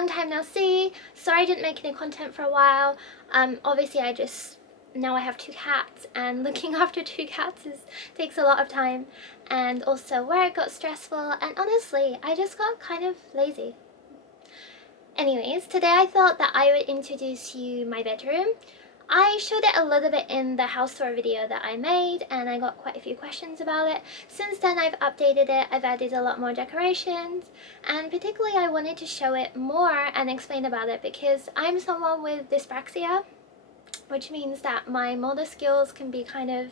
long time no see. Sorry I didn't make any content for a while. Obviously now I have 2 cats, and looking after 2 cats takes a lot of time, and also work got stressful, and honestly I just got kind of lazy. Anyways, today I thought that I would introduce you my bedroom. I showed it a little bit in the house tour video that I made, and I got quite a few questions about it. Since then I've updated it, I've added a lot more decorations, and particularly I wanted to show it more and explain about it because I'm someone with dyspraxia, which means that my motor skills can be kind of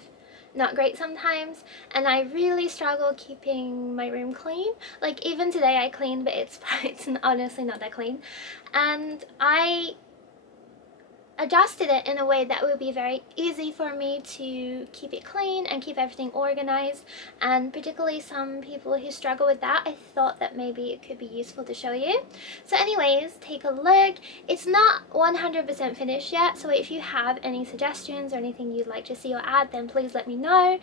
not great sometimes, and I really struggle keeping my room clean. Like even today I cleaned, but it's honestly not that clean, and I adjusted it in a way that would be very easy for me to keep it clean and keep everything organized, and particularly some people who struggle with that, I thought that maybe it could be useful to show you. So anyways, take a look. It's not 100% finished yet, so if you have any suggestions or anything you'd like to see or add, then please let me know.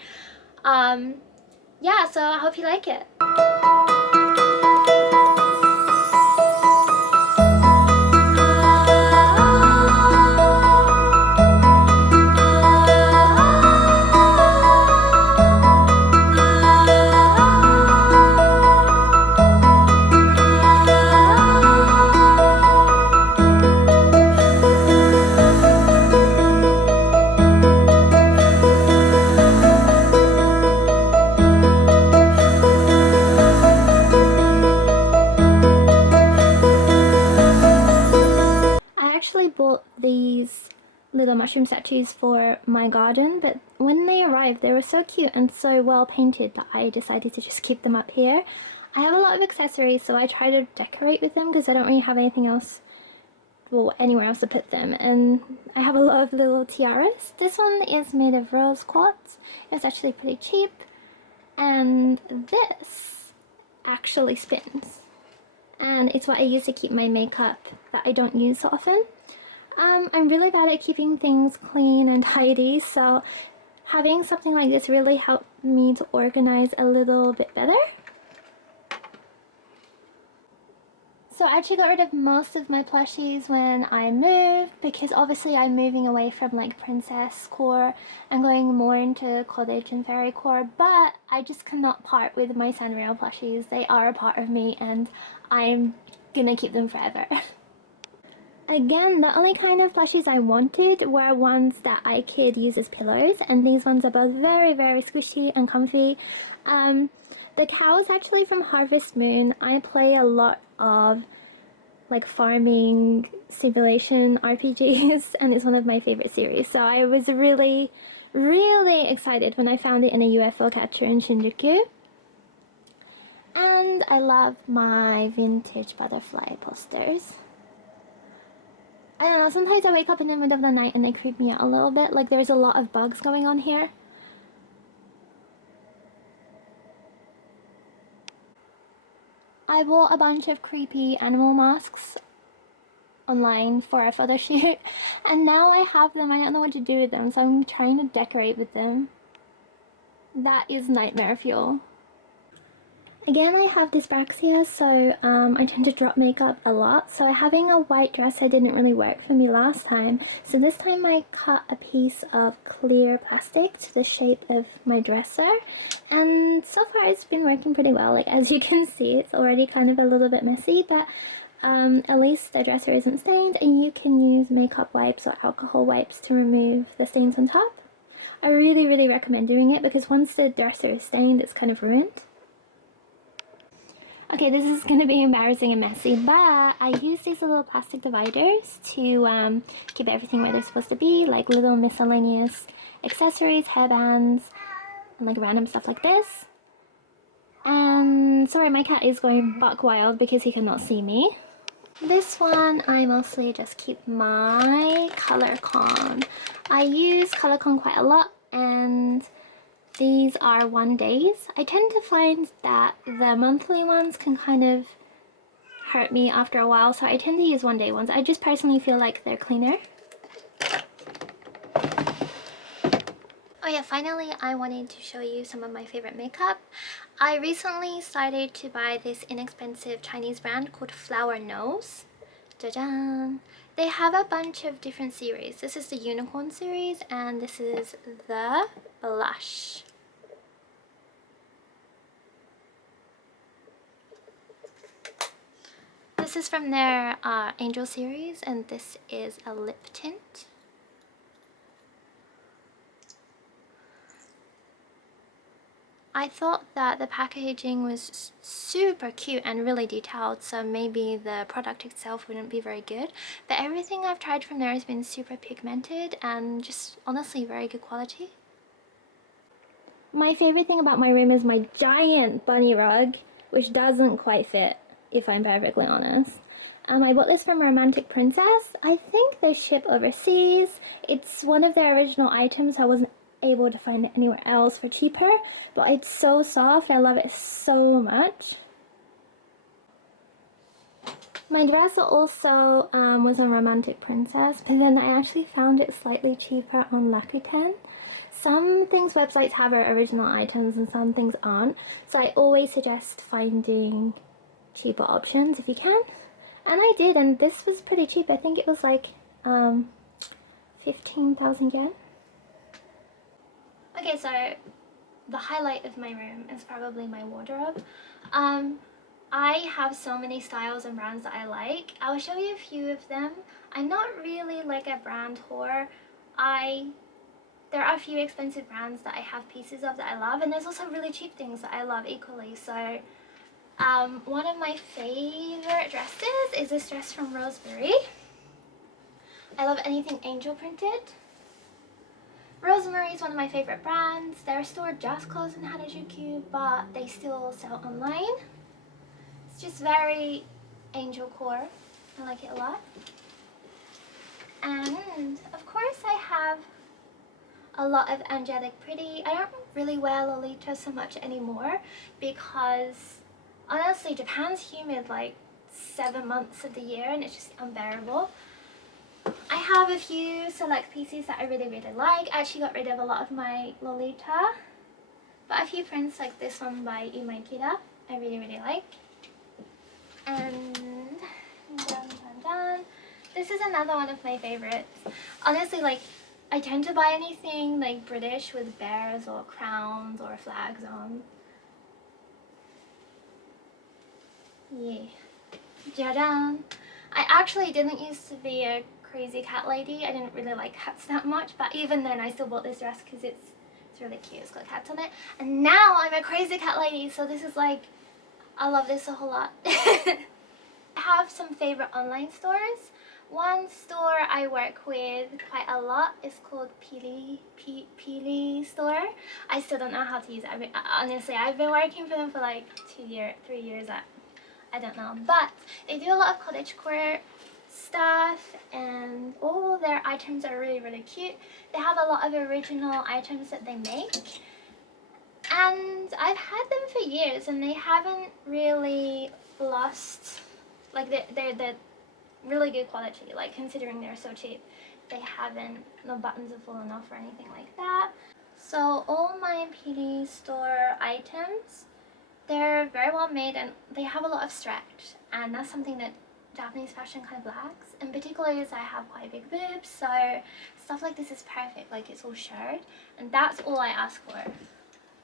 Yeah, so I hope you like it. Bought these little mushroom statues for my garden, but when they arrived they were so cute and so well painted that I decided to just keep them up here. I have a lot of accessories, so I try to decorate with them because I don't really have anything else, well, anywhere else to put them, and I have a lot of little tiaras. This one is made of rose quartz. It's actually pretty cheap, and this actually spins, and it's what I use to keep my makeup that I don't use so often. I'm really bad at keeping things clean and tidy, so having something like this really helped me to organize a little bit better. So I actually got rid of most of my plushies when I moved, because obviously I'm moving away from like princess core and going more into cottage and Fairycore, but I just cannot part with my Sanrio plushies. They are a part of me and I'm gonna keep them forever. Again, the only kind of plushies I wanted were ones that I could use as pillows, and these ones are both very, very squishy and comfy. The cow is actually from Harvest Moon. I play a lot of like farming simulation RPGs, and it's one of my favorite series, so I was really, really excited when I found it in a UFO catcher in Shinjuku. And I love my vintage butterfly posters. I don't know, sometimes I wake up in the middle of the night and they creep me out a little bit, like there's a lot of bugs going on here. I bought a bunch of creepy animal masks online for a photo shoot, and now I have them. I don't know what to do with them, so I'm trying to decorate with them. That is nightmare fuel. Again, I have dyspraxia, so I tend to drop makeup a lot, so having a white dresser didn't really work for me last time. So this time I cut a piece of clear plastic to the shape of my dresser, and so far it's been working pretty well. Like, as you can see, it's already kind of a little bit messy, but at least the dresser isn't stained, and you can use makeup wipes or alcohol wipes to remove the stains on top. I really, really recommend doing it because once the dresser is stained, it's kind of ruined. Okay, this is going to be embarrassing and messy, but I use these little plastic dividers to keep everything where they're supposed to be, like little miscellaneous accessories, hairbands, and like random stuff like this. And sorry, my cat is going buck wild because he cannot see me. This one, I mostly just keep my color con. I use color con quite a lot, and these are 1 days. I tend to find that the monthly ones can kind of hurt me after a while, so I tend to use 1 day ones. I just personally feel like they're cleaner. Oh yeah, finally I wanted to show you some of my favorite makeup. I recently started to buy this inexpensive Chinese brand called Flower Nose. Jajan! They have a bunch of different series. This is the unicorn series and this is the blush. This is from their Angel series and this is a lip tint. I thought that the packaging was super cute and really detailed, so maybe the product itself wouldn't be very good. But everything I've tried from there has been super pigmented and just honestly very good quality. My favorite thing about my room is my giant bunny rug, which doesn't quite fit, if I'm perfectly honest. I bought this from Romantic Princess. I think they ship overseas. It's one of their original items. I wasn't able to find it anywhere else for cheaper, but it's so soft. I love it so much. My dress also was on Romantic Princess, but then I actually found it slightly cheaper on Rakuten. Some things websites have are original items and some things aren't, so I always suggest finding cheaper options if you can. And I did, and this was pretty cheap. I think it was like 15,000 yen. Okay, so the highlight of my room is probably my wardrobe. I have so many styles and brands that I like. I'll show you a few of them. I'm not really like a brand whore. There are a few expensive brands that I have pieces of that I love, and there's also really cheap things that I love equally. So one of my favorite dresses is this dress from Rosemary. I love anything angel printed. Rosemary is one of my favorite brands. Their store just closed in Harajuku, but they still sell online. It's just very angel core. I like it a lot. And of course I have a lot of angelic pretty. I don't really wear Lolita so much anymore because honestly Japan's humid like 7 months of the year and it's just unbearable. I have a few select pieces that I really like. I actually got rid of a lot of my Lolita, but a few prints like this one by Imaikira I really like. And this is another one of my favorites. Honestly, like I tend to buy anything like British with bears or crowns or flags on. Yeah. Jadan! I actually didn't used to be a crazy cat lady. I didn't really like cats that much, but even then I still bought this dress because it's really cute. It's got cats on it. And now I'm a crazy cat lady, so this is like, I love this a whole lot. I have some favorite online stores. One store I work with quite a lot is called Peilieestore. I still don't know how to use it. Honestly, I've been working for them for like 3 years. I don't know, but they do a lot of cottagecore stuff and all their items are really cute. They have a lot of original items that they make, and I've had them for years and they haven't really lost, like they're really good quality, like considering they're so cheap. They haven't, no buttons have fallen off or anything like that. So all my Peilieestore items, they're very well made and they have a lot of stretch, and that's something that Japanese fashion kind of lacks, and particularly as I have quite big boobs, so stuff like this is perfect, like it's all shirred, and that's all I ask for.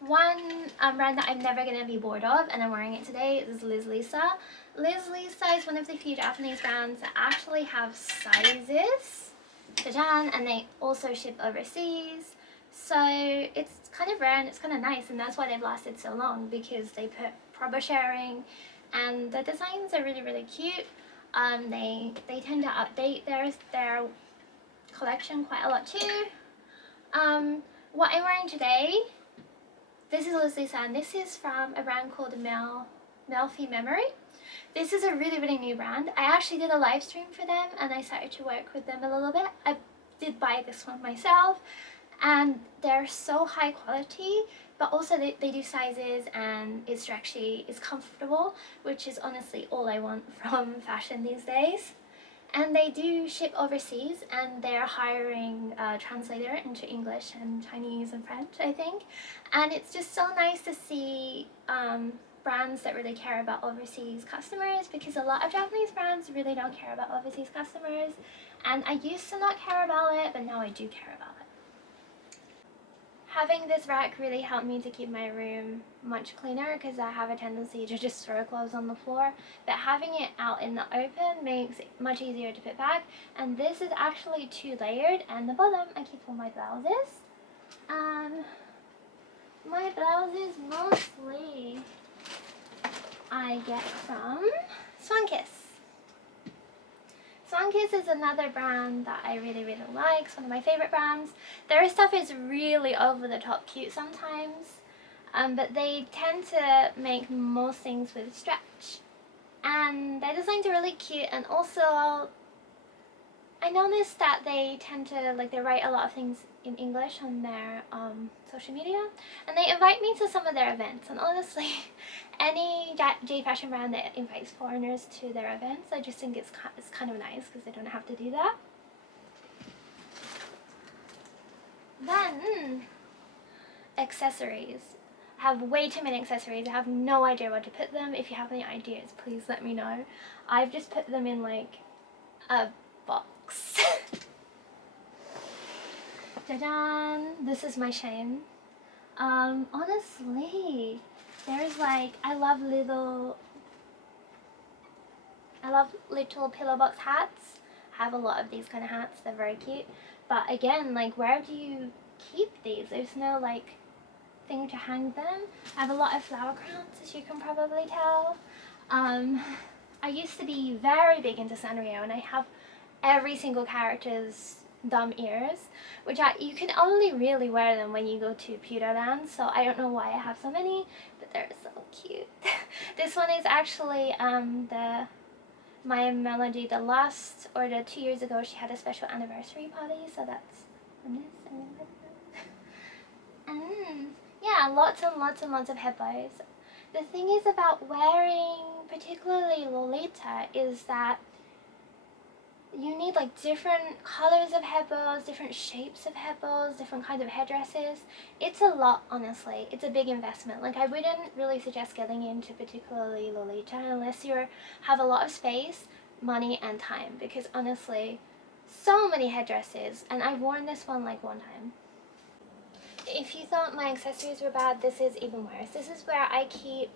One brand that I'm never going to be bored of, and I'm wearing it today, is Liz Lisa. Liz Lisa is one of the few Japanese brands that actually have sizes, Japan, and they also ship overseas. So it's kind of rare and it's kind of nice, and that's why they've lasted so long, because they put proper sharing and the designs are really cute. They tend to update their collection quite a lot too. What I'm wearing today, this is Liz Lisa, and this is from a brand called Melfi Memory. This is a really new brand. I actually did a live stream for them and I started to work with them a little bit. I did buy this one myself, and they're so high quality, but also they do sizes and it's stretchy, it's comfortable, which is honestly all I want from fashion these days. And they do ship overseas, and they're hiring a translator into English and Chinese and French, I think. And it's just so nice to see brands that really care about overseas customers, because a lot of Japanese brands really don't care about overseas customers, and I used to not care about it, but now I do care about it. Having this rack really helped me to keep my room much cleaner, because I have a tendency to just throw clothes on the floor, but having it out in the open makes it much easier to put back. And this is actually 2-layered, and the bottom I keep all my blouses. My blouses mostly I get from Swankiss. Swankiss is another brand that I really like. It's one of my favorite brands. Their stuff is really over the top cute sometimes, but they tend to make most things with stretch. And their designs are really cute, and also I noticed that they tend to, like, they write a lot of things in English on their social media, and they invite me to some of their events. And honestly, any J fashion brand that invites foreigners to their events, I just think it's kind of nice, because they don't have to do that. Then, accessories. I have way too many accessories. I have no idea where to put them. If you have any ideas, please let me know. I've just put them in like a box. Ta-da! This is my shame. Honestly, there's like, I love little pillow box hats. I have a lot of these kind of hats. They're very cute. But again, like, where do you keep these? There's no like thing to hang them. I have a lot of flower crowns, as you can probably tell. I used to be very big into Sanrio, and I have every single character's dumb ears, which you can only really wear them when you go to Pewterland, so I don't know why I have so many, but they're so cute. This one is actually the Maya Melody, the 2 years ago, she had a special anniversary party, so that's from this. And yeah, lots and lots of head bows. The thing is about wearing, particularly Lolita, is that you need like different colors of head bows, different shapes of head bows, different kinds of headdresses. It's a lot, honestly. It's a big investment. Like, I wouldn't really suggest getting into particularly Lolita unless you have a lot of space, money, and time, because honestly, so many headdresses, and I've worn this one like one time. If you thought my accessories were bad, this is even worse. This is where I keep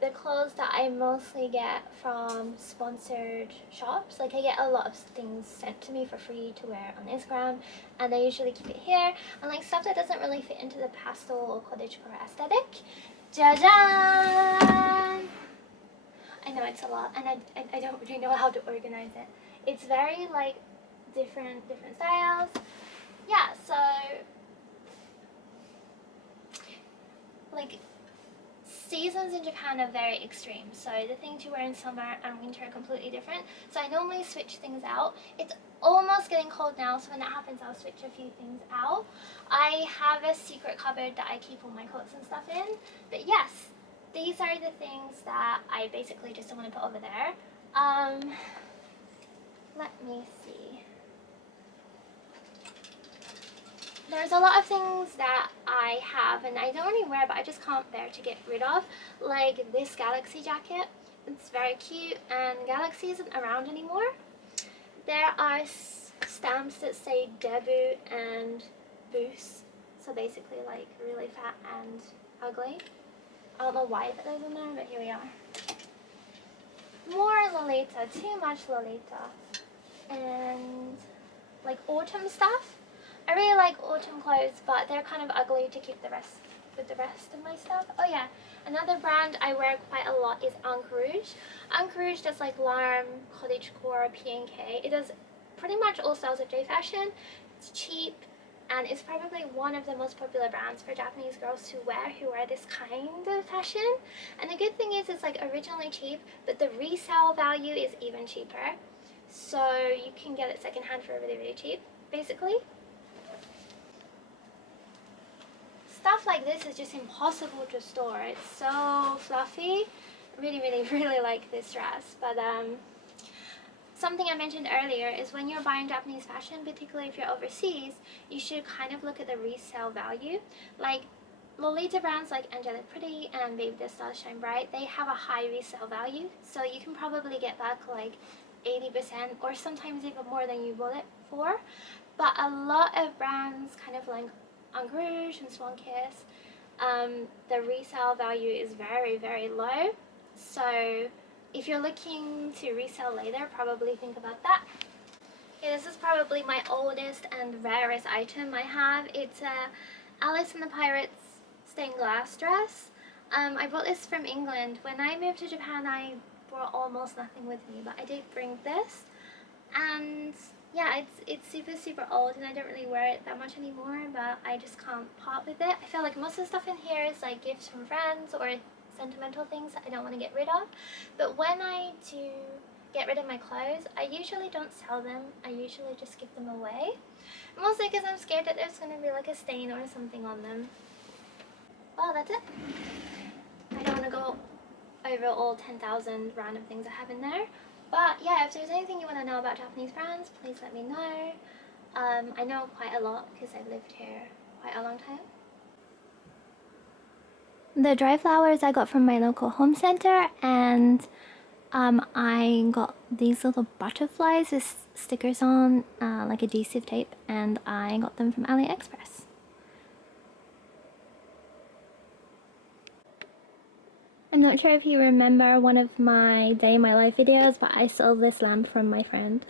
the clothes that I mostly get from sponsored shops. Like, I get a lot of things sent to me for free to wear on Instagram, and I usually keep it here. And like stuff that doesn't really fit into the pastel or cottagecore aesthetic. Jajan! I know it's a lot, and I don't really know how to organize it. It's very like different styles. Yeah, so like, seasons in Japan are very extreme, so the things you wear in summer and winter are completely different. So I normally switch things out. It's almost getting cold now, so when that happens, I'll switch a few things out. I have a secret cupboard that I keep all my coats and stuff in. But yes, these are the things that I basically just don't want to put over there. Let me see. There's a lot of things that I have and I don't really wear, but I just can't bear to get rid of. Like this Galaxy jacket. It's very cute, and Galaxy isn't around anymore. There are stamps that say debut and boost. So basically like really fat and ugly. I don't know why I put those in there, but here we are. More Lolita, too much Lolita. And like autumn stuff. I really like autumn clothes, but they're kind of ugly to keep with the rest of my stuff. Oh yeah, another brand I wear quite a lot is Unk Rouge. Unk Rouge does like Larm, Cottagecore, P&K. It does pretty much all styles of J fashion. It's cheap, and it's probably one of the most popular brands for Japanese girls who wear this kind of fashion. And the good thing is it's like originally cheap, but the resale value is even cheaper. So you can get it secondhand for really, really cheap, basically. Stuff like this is just impossible to store. It's so fluffy. Really, really, really like this dress. But something I mentioned earlier is when you're buying Japanese fashion, particularly if you're overseas, you should kind of look at the resale value. Like, Lolita brands like Angelic Pretty and Baby The Stars Shine Bright, they have a high resale value, so you can probably get back like 80% or sometimes even more than you bought it for. But a lot of brands, kind of like Eau Rouge and Swan Kiss, the resale value is very low. So if you're looking to resell later, probably think about that. Okay, this is probably my oldest and rarest item I have. It's a Alice and the Pirates stained glass dress. I bought this from England. When I moved to Japan, I brought almost nothing with me, but I did bring this. And yeah, it's super old and I don't really wear it that much anymore, but I just can't part with it. I feel like most of the stuff in here is like gifts from friends or sentimental things that I don't want to get rid of. But when I do get rid of my clothes, I usually don't sell them. I usually just give them away. Mostly because I'm scared that there's going to be like a stain or something on them. Well, that's it. I don't want to go over all 10,000 random things I have in there. But yeah, if there's anything you want to know about Japanese brands, please let me know. I know quite a lot because I've lived here quite a long time. The dry flowers I got from my local home center, and I got these little butterflies with stickers on, like adhesive tape, and I got them from AliExpress. I'm not sure if you remember one of my day in my life videos, but I stole this lamp from my friend.